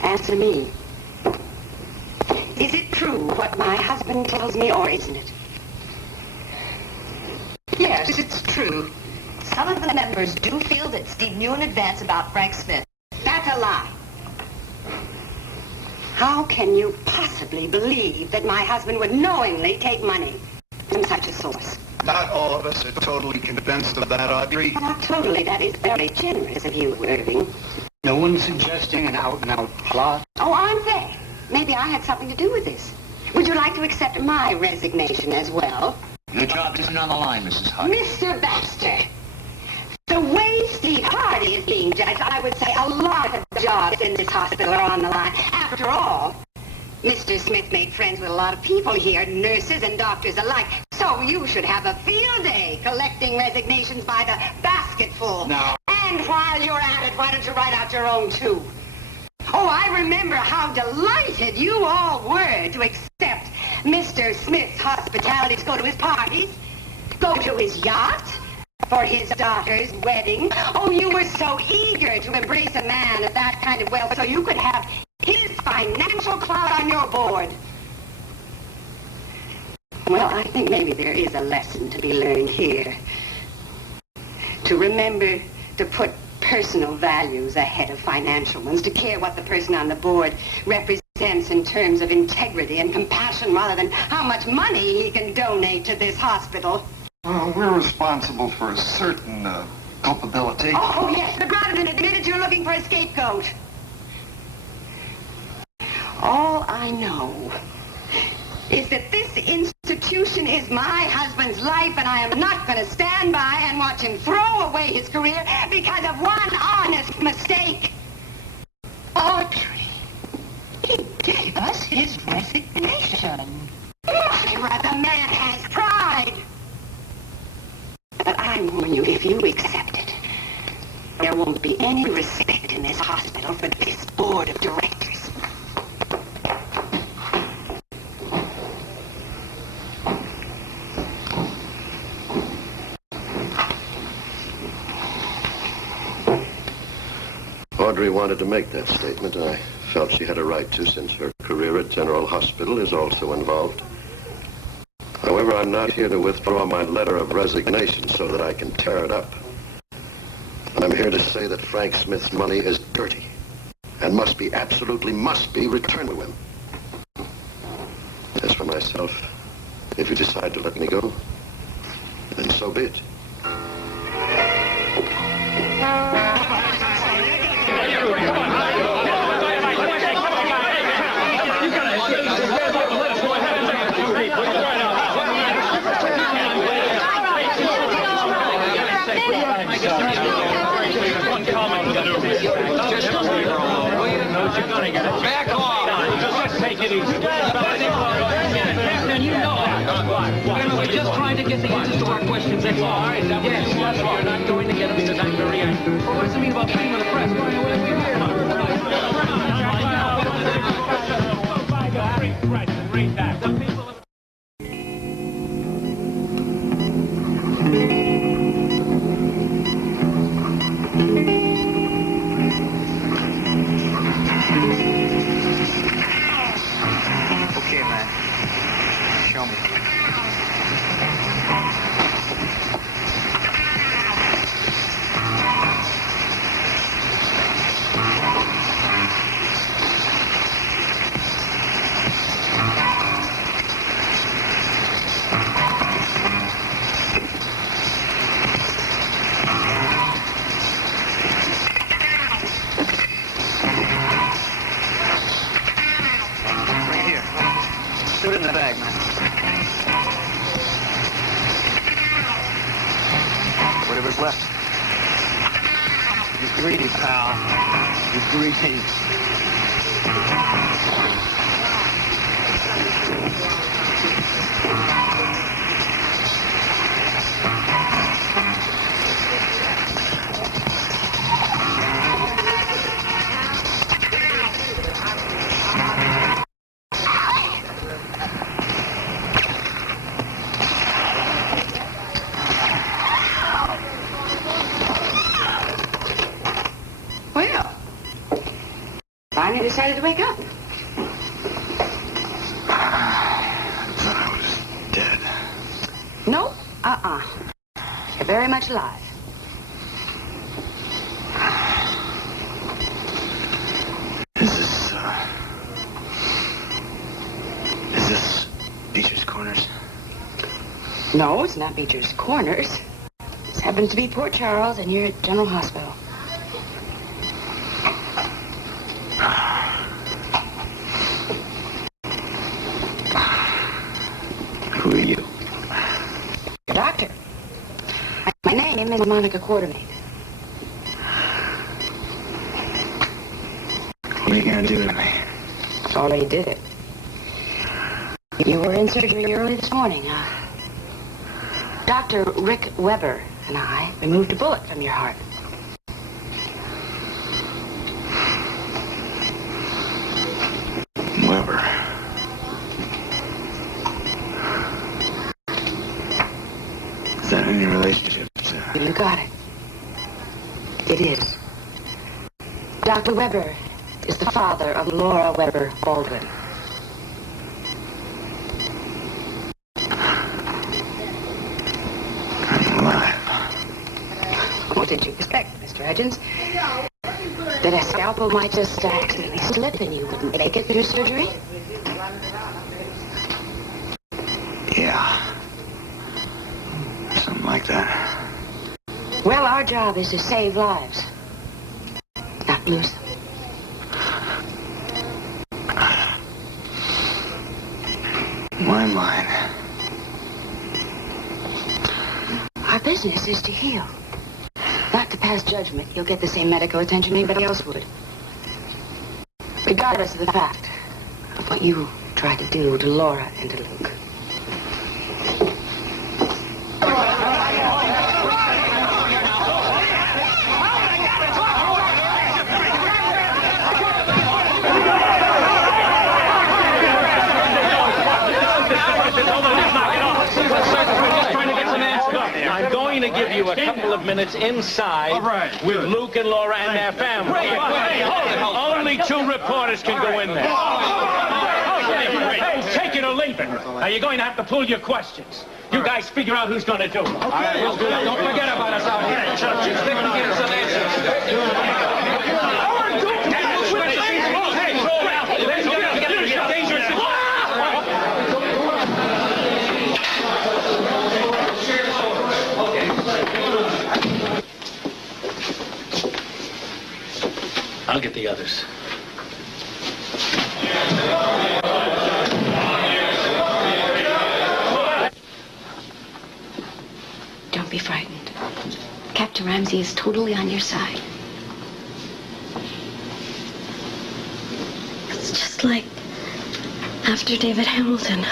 Answer me. Is it true what my husband tells me, or isn't it? Yes, it's true. Some of the members do feel that Steve knew in advance about Frank Smith. That's a lie. How can you possibly believe that my husband would knowingly take money from such a source? Not all of us are totally convinced of that, Audrey. Not totally. That is very generous of you, Irving. No one's suggesting an out-and-out plot. Oh, aren't they? Maybe I had something to do with this. Would you like to accept my resignation as well? Your job isn't on the line, Mrs. Hutch. Mr. Baxter, the way Steve Hardy is being judged, I would say a lot of jobs in this hospital are on the line. After all, Mr. Smith made friends with a lot of people here, nurses and doctors alike. So you should have a field day collecting resignations by the basketful. No. And while you're at it, why don't you write out your own, too? Oh, I remember how delighted you all were to accept Mr. Smith's hospitality to go to his parties, go to his yacht for his daughter's wedding. Oh, you were so eager to embrace a man of that kind of wealth so you could have his financial clout on your board. Well, I think maybe there is a lesson to be learned here. To remember to put personal values ahead of financial ones, to care what the person on the board represents in terms of integrity and compassion rather than how much money he can donate to this hospital. Well, we're responsible for a certain culpability. Oh, yes, but rather than admit it, you're looking for a scapegoat. All I know is that this institution is my husband's life, and I am not going to stand by and watch him throw away his career because of one honest mistake. Audrey, he gave us his resignation. The man has pride. But I warn you, if you accept it, there won't be any respect in this hospital for this board of directors. Audrey wanted to make that statement, and I felt she had a right to, since her career at General Hospital is also involved. However, I'm not here to withdraw my letter of resignation so that I can tear it up. I'm here to say that Frank Smith's money is dirty and must be returned to him. As for myself, if you decide to let me go, then so be it. Back off! Just take it easy. Captain, you know that. We're just trying to get the answers to our questions. That's all. Yes, that's all. You're not going to get them because I'm very angry. Well, what's the mean about being with the press? We're here. Read that. Okay, man. Show me. Put it in the bag, man. Whatever's left. You're greedy, pal. You're greedy. Finally decided to wake up. I thought I was dead. No, You're very much alive. Is this Beecher's Corners? No, it's not Beecher's Corners. This happens to be Port Charles, and you're at General Hospital. Who are you? Your doctor. My name is Monica Quartermain. What are you gonna do to me? Already did it. You were in surgery early this morning. Dr. Rick Weber and I removed a bullet from your heart. Weber. Is that any relationship to... You got it. It is. Dr. Weber is the father of Laura Weber Baldwin. I'm alive. What did you expect, Mr. Hutchins? That a scalpel might just accidentally slip and you wouldn't make it through surgery? Yeah. Something like that. Well, our job is to save lives, not lose them. Why mine? Our business is to heal, not to pass judgment. You'll get the same medical attention anybody else would, regardless of the fact of what you tried to do to Laura and to Luke. I'm going to give you a couple of minutes inside with Luke and Laura and their family. Only 2 reporters can go in there. Hey, take it or leave it. Now, you're going to have to pull your questions. You guys figure out who's going to do it. Okay, we'll do it. Don't forget about us out here. Just stick to get us some answers. I'll get the others. Don't be frightened. Captain Ramsey is totally on your side. It's just like after David Hamilton.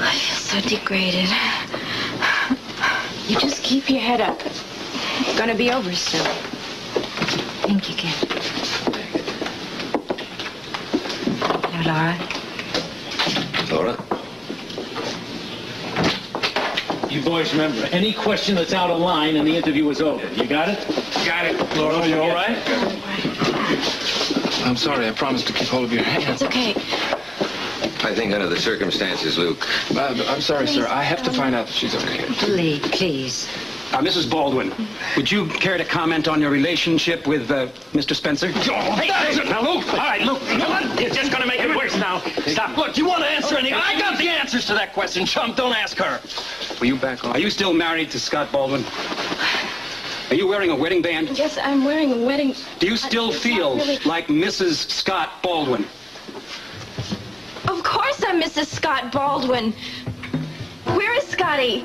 I feel so degraded. You just keep your head up. It's gonna be over soon. Thank you, Ken. Hello, Laura. Laura? You boys remember, any question that's out of line and the interview is over. You got it? Got it. Laura, you all right? I'm sorry. I promised to keep hold of your hand. It's okay. I think under the circumstances, Luke. I'm sorry, sir. I have to find out that she's okay. Please. Mrs. Baldwin, would you care to comment on your relationship with Mr. Spencer? Hey, now, Luke. All right, Luke. You're just going to make it worse now. Stop. Look, you want to answer anything? I got the answers to that question, chump. Don't ask her. Will you back off? Are you still married to Scott Baldwin? Are you wearing a wedding band? Yes, I'm wearing a wedding... Do you still feel like Mrs. Scott Baldwin? Of course I'm Mrs. Scott Baldwin. Where is Scotty?